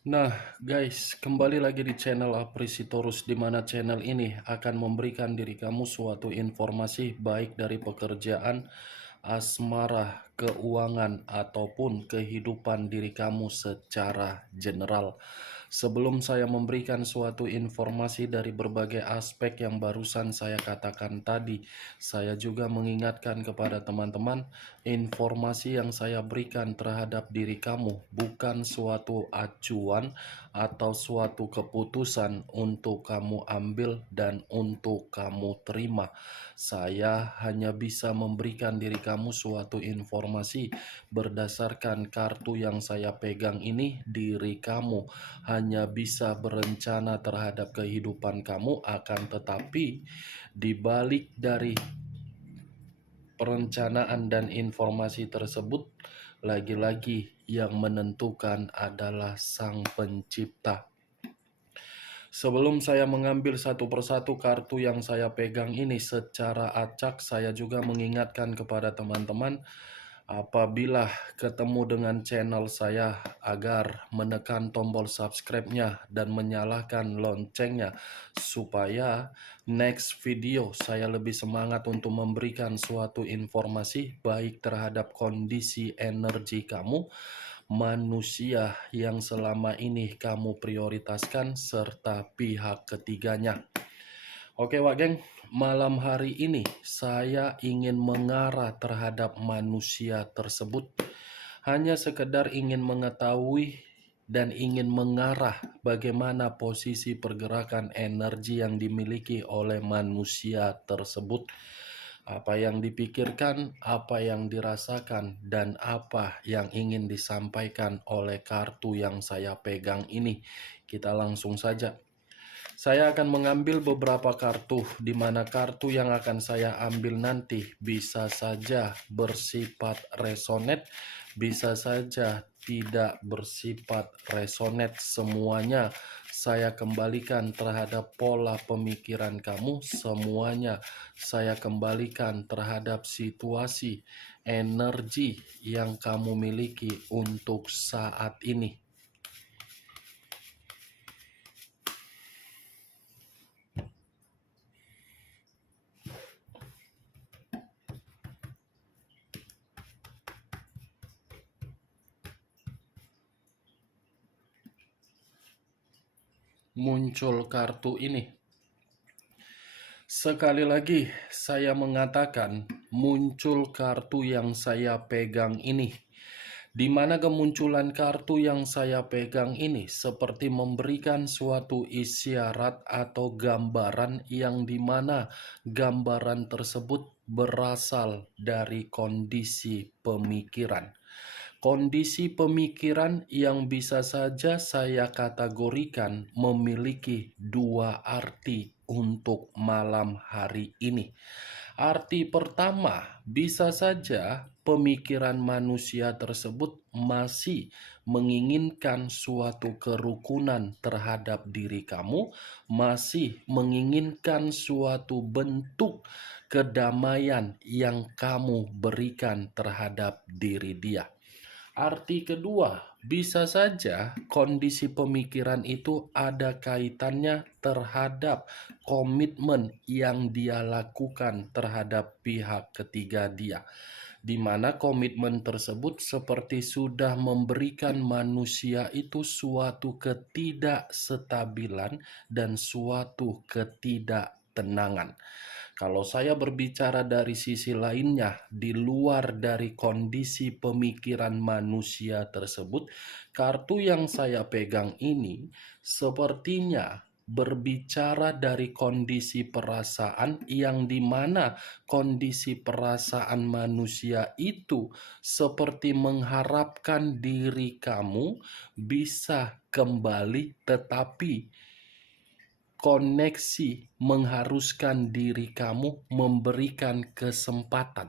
Nah, guys, kembali lagi di channel Aprisitorus, di mana channel ini akan memberikan diri kamu suatu informasi baik dari pekerjaan, asmara, keuangan, ataupun kehidupan diri kamu secara general. Sebelum saya memberikan suatu informasi dari berbagai aspek yang barusan saya katakan tadi, saya juga mengingatkan kepada teman-teman, informasi yang saya berikan terhadap diri kamu bukan suatu acuan atau suatu keputusan untuk kamu ambil dan untuk kamu terima. Saya hanya bisa memberikan diri kamu suatu informasi berdasarkan kartu yang saya pegang ini. Diri kamu hanya bisa berencana terhadap kehidupan kamu, akan tetapi di balik dari perencanaan dan informasi tersebut, lagi-lagi yang menentukan adalah Sang Pencipta. Sebelum saya mengambil satu persatu kartu yang saya pegang ini secara acak, saya juga mengingatkan kepada teman-teman, apabila ketemu dengan channel saya, agar menekan tombol subscribe-nya dan menyalakan loncengnya, supaya next video saya lebih semangat untuk memberikan suatu informasi baik terhadap kondisi energi kamu, manusia yang selama ini kamu prioritaskan, serta pihak ketiganya. Oke Wak Geng, malam hari ini saya ingin mengarah terhadap manusia tersebut. Hanya sekedar ingin mengetahui dan ingin mengarah bagaimana posisi pergerakan energi yang dimiliki oleh manusia tersebut. Apa yang dipikirkan, apa yang dirasakan, dan apa yang ingin disampaikan oleh kartu yang saya pegang ini. Kita langsung saja. Saya akan mengambil beberapa kartu, di mana kartu yang akan saya ambil nanti bisa saja bersifat resonate, bisa saja tidak bersifat resonate. Semuanya saya kembalikan terhadap pola pemikiran kamu, semuanya saya kembalikan terhadap situasi energi yang kamu miliki untuk saat ini. Muncul kartu ini. Sekali lagi saya mengatakan, muncul kartu yang saya pegang ini. Di mana kemunculan kartu yang saya pegang ini seperti memberikan suatu isyarat atau gambaran, yang dimana gambaran tersebut berasal dari kondisi pemikiran. Kondisi pemikiran yang bisa saja saya kategorikan memiliki dua arti untuk malam hari ini. Arti pertama, bisa saja pemikiran manusia tersebut masih menginginkan suatu kerukunan terhadap diri kamu, masih menginginkan suatu bentuk kedamaian yang kamu berikan terhadap diri dia. Arti kedua, bisa saja kondisi pemikiran itu ada kaitannya terhadap komitmen yang dia lakukan terhadap pihak ketiga dia, di mana komitmen tersebut seperti sudah memberikan manusia itu suatu ketidakstabilan dan suatu ketidaktenangan. Kalau saya berbicara dari sisi lainnya, di luar dari kondisi pemikiran manusia tersebut, kartu yang saya pegang ini sepertinya berbicara dari kondisi perasaan, yang dimana kondisi perasaan manusia itu seperti mengharapkan diri kamu bisa kembali, tetapi koneksi mengharuskan diri kamu memberikan kesempatan.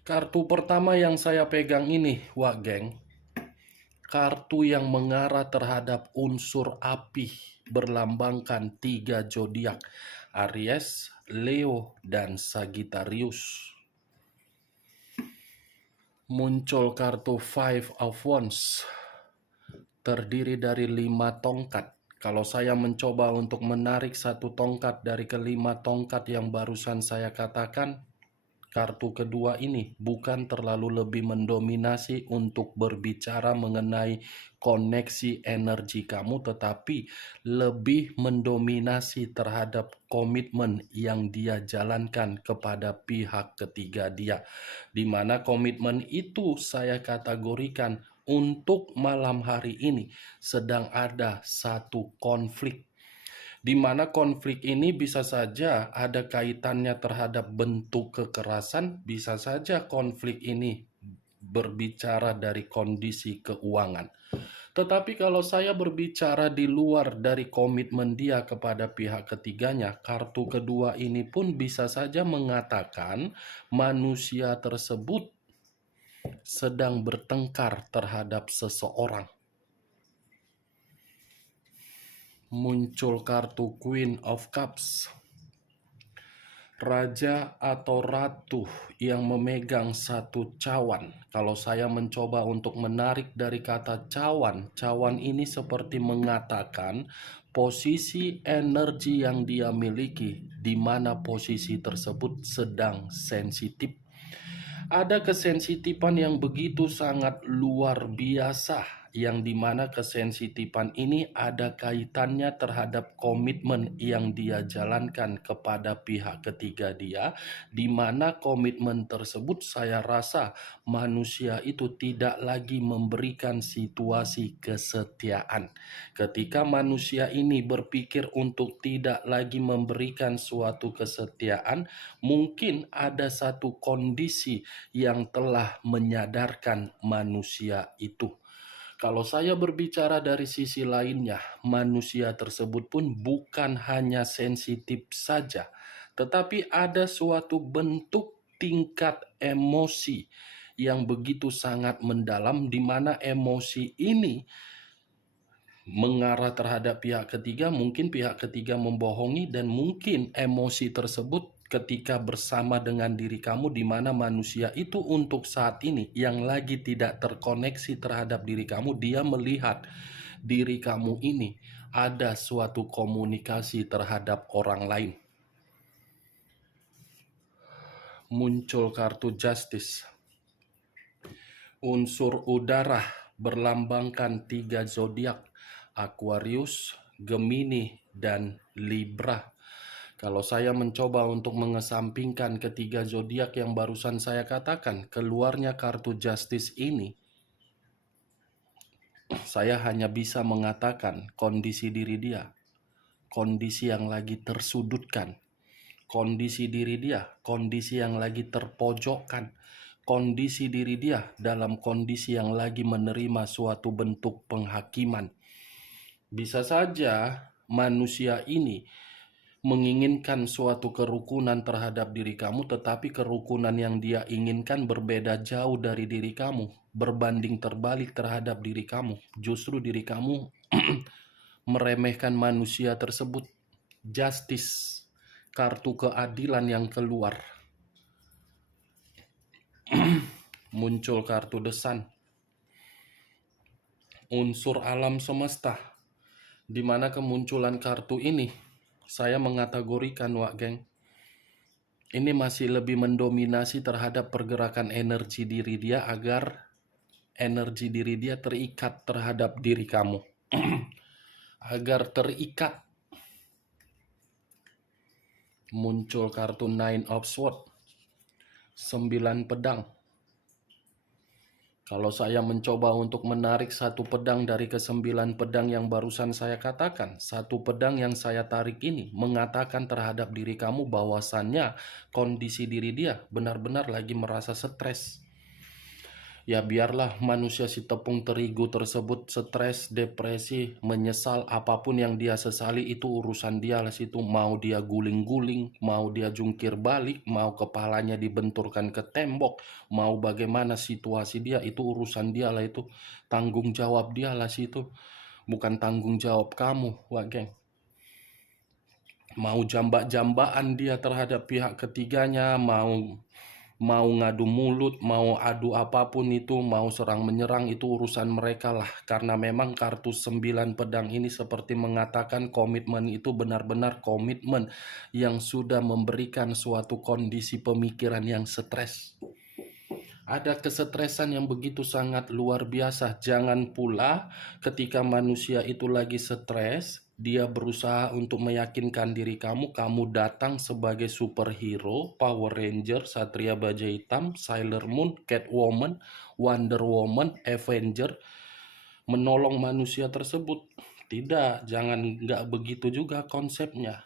Kartu pertama yang saya pegang ini, Wak Geng, kartu yang mengarah terhadap unsur api, berlambangkan 3 zodiak, Aries, Leo, dan Sagittarius. Muncul kartu Five of Wands, terdiri dari 5 tongkat. Kalau saya mencoba untuk menarik satu tongkat dari kelima tongkat yang barusan saya katakan, kartu kedua ini bukan terlalu lebih mendominasi untuk berbicara mengenai koneksi energi kamu, tetapi lebih mendominasi terhadap komitmen yang dia jalankan kepada pihak ketiga dia. Di mana komitmen itu saya kategorikan untuk malam hari ini sedang ada satu konflik, di mana konflik ini bisa saja ada kaitannya terhadap bentuk kekerasan, bisa saja konflik ini berbicara dari kondisi keuangan. Tetapi kalau saya berbicara di luar dari komitmen dia kepada pihak ketiganya, kartu kedua ini pun bisa saja mengatakan manusia tersebut sedang bertengkar terhadap seseorang. Muncul kartu Queen of Cups, raja atau ratu yang memegang satu cawan. Kalau saya mencoba untuk menarik dari kata cawan, cawan ini seperti mengatakan posisi energi yang dia miliki, di mana posisi tersebut sedang sensitif. Ada kesensitifan yang begitu sangat luar biasa, yang dimana kesensitifan ini ada kaitannya terhadap komitmen yang dia jalankan kepada pihak ketiga dia, di mana komitmen tersebut saya rasa manusia itu tidak lagi memberikan situasi kesetiaan. Ketika manusia ini berpikir untuk tidak lagi memberikan suatu kesetiaan, mungkin ada satu kondisi yang telah menyadarkan manusia itu. Kalau saya berbicara dari sisi lainnya, manusia tersebut pun bukan hanya sensitif saja, tetapi ada suatu bentuk tingkat emosi yang begitu sangat mendalam, di mana emosi ini mengarah terhadap pihak ketiga. Mungkin pihak ketiga membohongi, dan mungkin emosi tersebut ketika bersama dengan diri kamu, di mana manusia itu untuk saat ini yang lagi tidak terkoneksi terhadap diri kamu, dia melihat diri kamu ini ada suatu komunikasi terhadap orang lain. Muncul kartu Justice, unsur udara berlambangkan 3 zodiak, Aquarius, Gemini, dan Libra. Kalau saya mencoba untuk mengesampingkan ketiga zodiak yang barusan saya katakan, keluarnya kartu Justice ini, saya hanya bisa mengatakan kondisi diri dia, kondisi yang lagi tersudutkan, kondisi diri dia, kondisi yang lagi terpojokkan, kondisi diri dia dalam kondisi yang lagi menerima suatu bentuk penghakiman. Bisa saja manusia ini menginginkan suatu kerukunan terhadap diri kamu, tetapi kerukunan yang dia inginkan berbeda jauh dari diri kamu, berbanding terbalik terhadap diri kamu. Justru diri kamu meremehkan manusia tersebut. Justice, kartu keadilan yang keluar. Muncul kartu The Sun, unsur alam semesta, di mana kemunculan kartu ini saya mengategorikan, Wak Geng, ini masih lebih mendominasi terhadap pergerakan energi diri dia, agar energi diri dia terikat terhadap diri kamu. Agar terikat. Muncul kartu Nine of Swords, 9 pedang. Kalau saya mencoba untuk menarik satu pedang dari ke-9 pedang yang barusan saya katakan, satu pedang yang saya tarik ini mengatakan terhadap diri kamu bahwasannya kondisi diri dia benar-benar lagi merasa stres. Ya biarlah manusia si tepung terigu tersebut stres, depresi, menyesal, apapun yang dia sesali itu urusan dia lah situ. Mau dia guling-guling, mau dia jungkir balik, mau kepalanya dibenturkan ke tembok, mau bagaimana situasi dia, itu urusan dia lah itu. Tanggung jawab dia lah situ, bukan tanggung jawab kamu, Wak Geng. Mau jambak-jambaan dia terhadap pihak ketiganya, mau Mau ngadu mulut, mau adu apapun itu, mau serang menyerang, itu urusan mereka lah. Karena memang kartu 9 pedang ini seperti mengatakan komitmen itu benar-benar komitmen yang sudah memberikan suatu kondisi pemikiran yang stres. Ada kesetresan yang begitu sangat luar biasa. Jangan pula ketika manusia itu lagi stres, dia berusaha untuk meyakinkan diri kamu, kamu datang sebagai superhero, Power Ranger, Satria Baja Hitam, Sailor Moon, Catwoman, Wonder Woman, Avenger, menolong manusia tersebut. Tidak, nggak begitu juga konsepnya.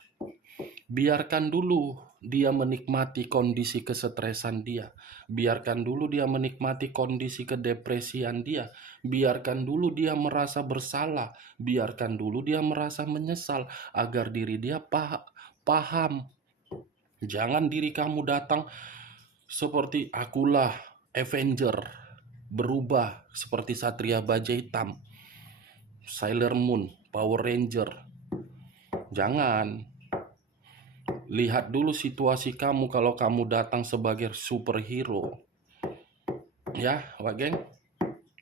Biarkan dulu dia menikmati kondisi kesetresan dia. Biarkan dulu dia menikmati kondisi kedepresian dia. Biarkan dulu dia merasa bersalah. Biarkan dulu dia merasa menyesal agar diri dia paham. Jangan diri kamu datang seperti akulah Avenger, berubah seperti Satria Baja Hitam, Sailor Moon, Power Ranger. Jangan. Lihat dulu situasi kamu kalau kamu datang sebagai superhero. Ya, Pak Geng.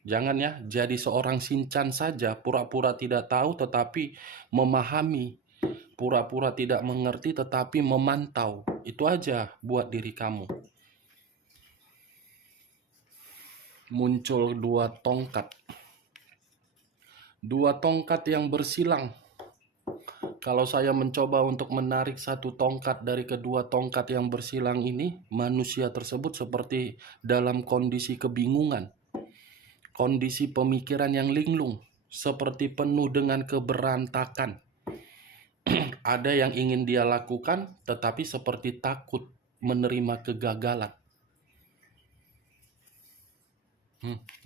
Jangan ya, jadi seorang Shinchan saja, pura-pura tidak tahu tetapi memahami. Pura-pura tidak mengerti tetapi memantau. Itu aja buat diri kamu. Muncul dua tongkat. Dua tongkat yang bersilang. Kalau saya mencoba untuk menarik satu tongkat dari kedua tongkat yang bersilang ini, manusia tersebut seperti dalam kondisi kebingungan, kondisi pemikiran yang linglung, seperti penuh dengan keberantakan. Ada yang ingin dia lakukan, tetapi seperti takut menerima kegagalan.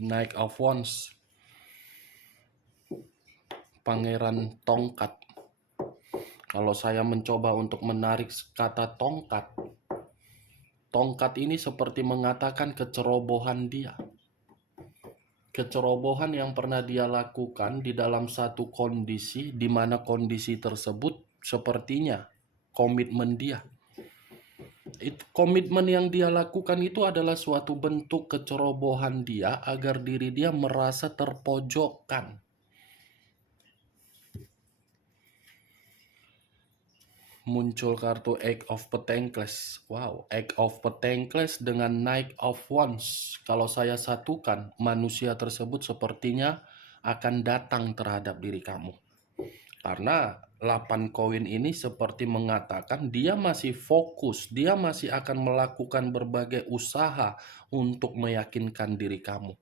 Knight of Wands, Pangeran Tongkat. Kalau saya mencoba untuk menarik kata tongkat, tongkat ini seperti mengatakan kecerobohan dia. Kecerobohan yang pernah dia lakukan di dalam satu kondisi, di mana kondisi tersebut sepertinya komitmen dia. Komitmen yang dia lakukan itu adalah suatu bentuk kecerobohan dia agar diri dia merasa terpojokkan. Muncul kartu Eight of Pentacles. Wow, Eight of Pentacles dengan Knight of Wands. Kalau saya satukan, manusia tersebut sepertinya akan datang terhadap diri kamu. Karena 8 koin ini seperti mengatakan dia masih fokus, dia masih akan melakukan berbagai usaha untuk meyakinkan diri kamu.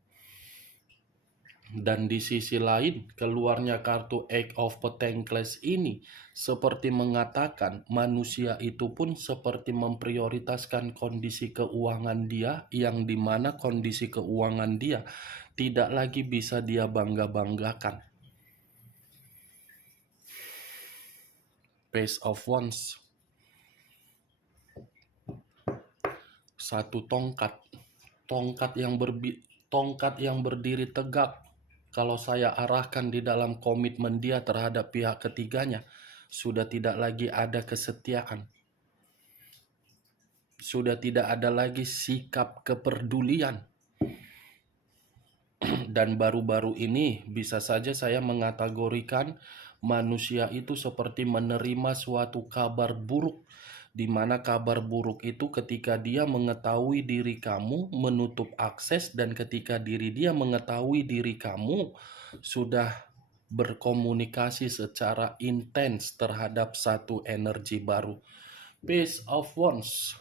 Dan di sisi lain, keluarnya kartu Eight of Pentacles ini seperti mengatakan manusia itu pun seperti memprioritaskan kondisi keuangan dia, yang dimana kondisi keuangan dia tidak lagi bisa dia bangga-banggakan. Page of Wands, satu tongkat, tongkat yang berdiri tegak. Kalau saya arahkan di dalam komitmen dia terhadap pihak ketiganya, sudah tidak lagi ada kesetiaan. Sudah tidak ada lagi sikap kepedulian. Dan baru-baru ini bisa saja saya mengategorikan manusia itu seperti menerima suatu kabar buruk, di mana kabar buruk itu ketika dia mengetahui diri kamu menutup akses, dan ketika diri dia mengetahui diri kamu sudah berkomunikasi secara intens terhadap satu energi baru. Page of Wands,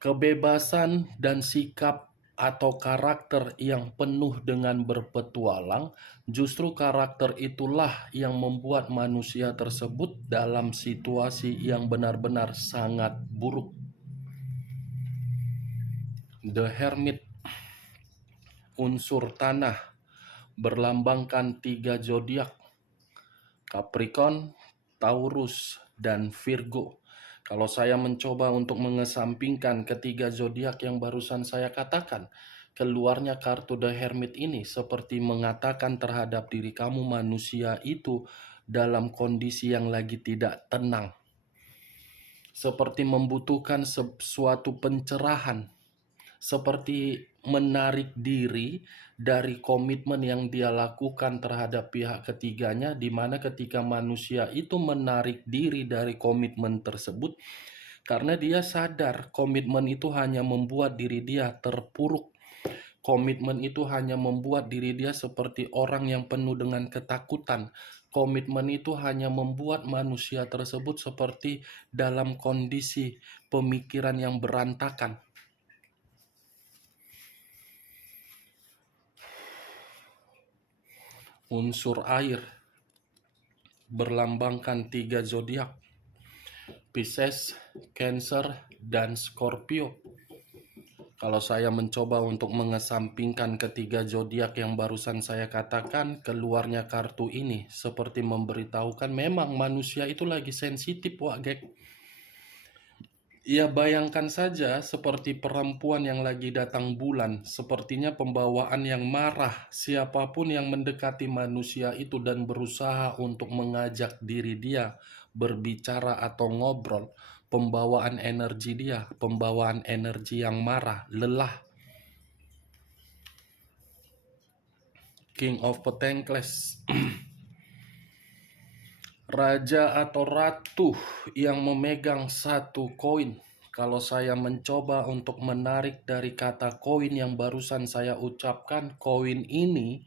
kebebasan dan sikap atau karakter yang penuh dengan berpetualang. Justru karakter itulah yang membuat manusia tersebut dalam situasi yang benar-benar sangat buruk. The Hermit, unsur tanah, berlambangkan 3 zodiak, Capricorn, Taurus, dan Virgo. Kalau saya mencoba untuk mengesampingkan ketiga zodiak yang barusan saya katakan, keluarnya kartu The Hermit ini seperti mengatakan terhadap diri kamu manusia itu dalam kondisi yang lagi tidak tenang. Seperti membutuhkan suatu pencerahan. seperti menarik diri dari komitmen yang dia lakukan terhadap pihak ketiganya, di mana ketika manusia itu menarik diri dari komitmen tersebut, karena dia sadar komitmen itu hanya membuat diri dia terpuruk. Komitmen itu hanya membuat diri dia seperti orang yang penuh dengan ketakutan. Komitmen itu hanya membuat manusia tersebut seperti dalam kondisi pemikiran yang berantakan. Unsur air berlambangkan 3 zodiak: Pisces, Cancer, dan Scorpio. Kalau saya mencoba untuk mengesampingkan ketiga zodiak yang barusan saya katakan, keluarnya kartu ini seperti memberitahukan memang manusia itu lagi sensitif, Wak Gek. Ya, bayangkan saja seperti perempuan yang lagi datang bulan, sepertinya pembawaan yang marah. Siapapun yang mendekati manusia itu dan berusaha untuk mengajak diri dia berbicara atau ngobrol, pembawaan energi dia, pembawaan energi yang marah, lelah. King of Pentacles. Raja atau ratu yang memegang satu koin. Kalau saya mencoba untuk menarik dari kata koin yang barusan saya ucapkan, koin ini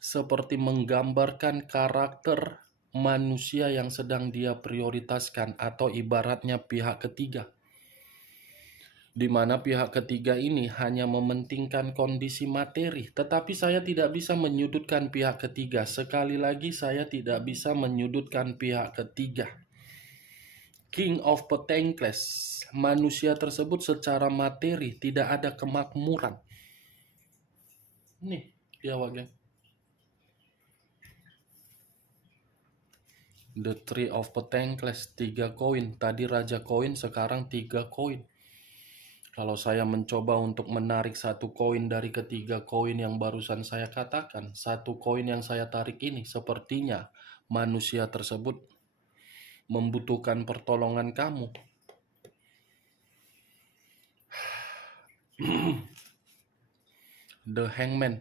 seperti menggambarkan karakter manusia yang sedang dia prioritaskan, atau ibaratnya pihak ketiga, di mana pihak ketiga ini hanya mementingkan kondisi materi. Tetapi saya tidak bisa menyudutkan pihak ketiga. Sekali lagi, saya tidak bisa menyudutkan pihak ketiga. King of Pentacles, manusia tersebut secara materi tidak ada kemakmuran. Nih, dia wagen. The Three of Pentacles, 3 koin. Tadi Raja koin, sekarang 3 koin. Kalau saya mencoba untuk menarik satu koin dari ketiga koin yang barusan saya katakan, satu koin yang saya tarik ini sepertinya manusia tersebut membutuhkan pertolongan kamu. The Hangman.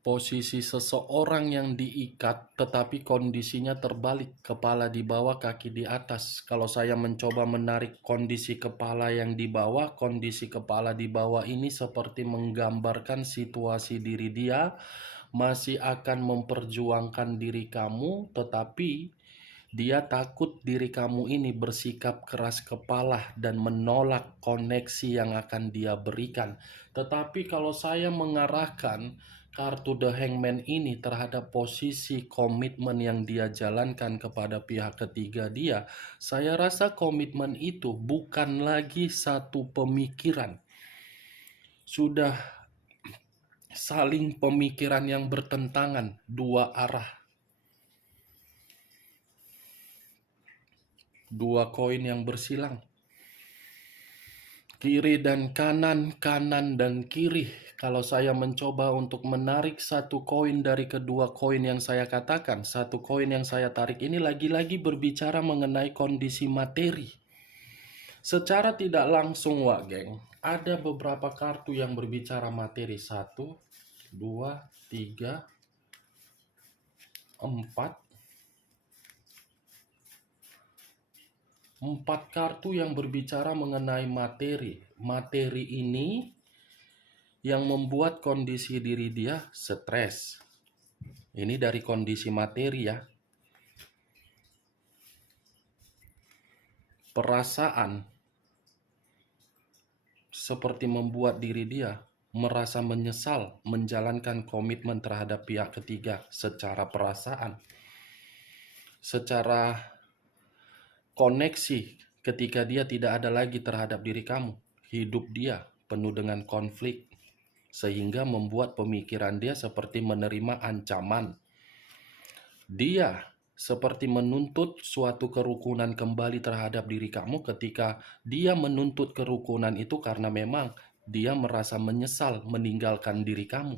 Posisi seseorang yang diikat tetapi kondisinya terbalik, kepala di bawah, kaki di atas. Kalau saya mencoba menarik kondisi kepala yang di bawah, kondisi kepala di bawah ini seperti menggambarkan situasi diri dia masih akan memperjuangkan diri kamu, tetapi dia takut diri kamu ini bersikap keras kepala dan menolak koneksi yang akan dia berikan. Tetapi kalau saya mengarahkan kartu The Hangman ini terhadap posisi komitmen yang dia jalankan kepada pihak ketiga dia, saya rasa komitmen itu bukan lagi satu pemikiran. Sudah saling pemikiran yang bertentangan, dua arah. 2 koin yang bersilang. Kiri dan kanan, kanan dan kiri. Kalau saya mencoba untuk menarik satu koin dari kedua koin yang saya katakan, satu koin yang saya tarik ini lagi-lagi berbicara mengenai kondisi materi. Secara tidak langsung, Wak Geng, ada beberapa kartu yang berbicara materi. 1, 2, 3, 4. 4 kartu yang berbicara mengenai materi. Materi ini yang membuat kondisi diri dia stres. Ini dari kondisi materi ya. Perasaan seperti membuat diri dia merasa menyesal menjalankan komitmen terhadap pihak ketiga secara perasaan. Secara koneksi, ketika dia tidak ada lagi terhadap diri kamu, hidup dia penuh dengan konflik, sehingga membuat pemikiran dia seperti menerima ancaman. Dia seperti menuntut suatu kerukunan kembali terhadap diri kamu, ketika dia menuntut kerukunan itu karena memang dia merasa menyesal meninggalkan diri kamu.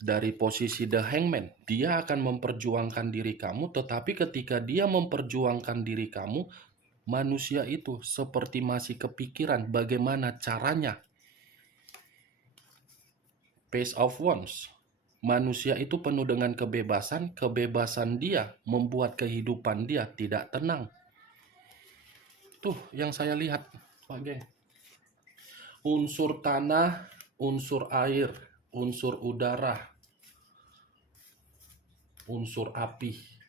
Dari posisi The Hangman, dia akan memperjuangkan diri kamu, tetapi ketika dia memperjuangkan diri kamu, Manusia itu seperti masih kepikiran bagaimana caranya. Page of Wands. Manusia itu penuh dengan kebebasan. Kebebasan dia membuat kehidupan dia tidak tenang. Tuh yang saya lihat, Pak Geng. Unsur tanah, unsur air, unsur udara, unsur api.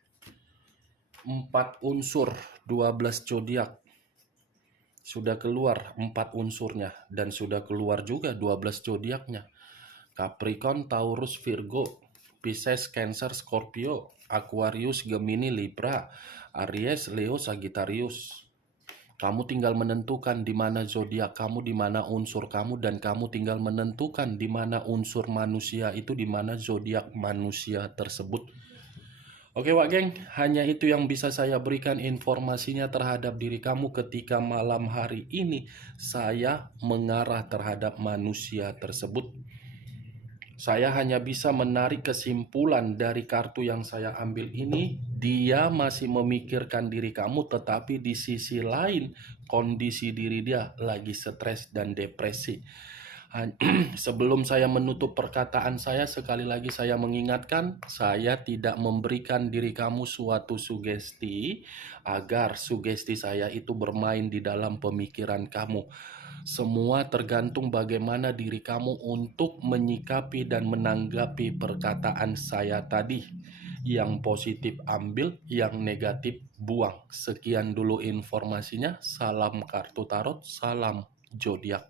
4 unsur, 12 zodiak. Sudah keluar 4 unsurnya dan sudah keluar juga 12 zodiaknya. Capricorn, Taurus, Virgo, Pisces, Cancer, Scorpio, Aquarius, Gemini, Libra, Aries, Leo, Sagittarius. Kamu tinggal menentukan di mana zodiak kamu, di mana unsur kamu, dan kamu tinggal menentukan di mana unsur manusia itu, di mana zodiak manusia tersebut. Oke Wak Geng, hanya itu yang bisa saya berikan informasinya terhadap diri kamu ketika malam hari ini saya mengarah terhadap manusia tersebut. Saya hanya bisa menarik kesimpulan dari kartu yang saya ambil ini. Dia masih memikirkan diri kamu, tetapi di sisi lain kondisi diri dia lagi stres dan depresi. Sebelum saya menutup perkataan saya, sekali lagi saya mengingatkan, saya tidak memberikan diri kamu suatu sugesti agar sugesti saya itu bermain di dalam pemikiran kamu. Semua tergantung bagaimana diri kamu untuk menyikapi dan menanggapi perkataan saya tadi. Yang positif ambil, yang negatif buang. Sekian dulu informasinya. Salam kartu tarot, salam zodiak.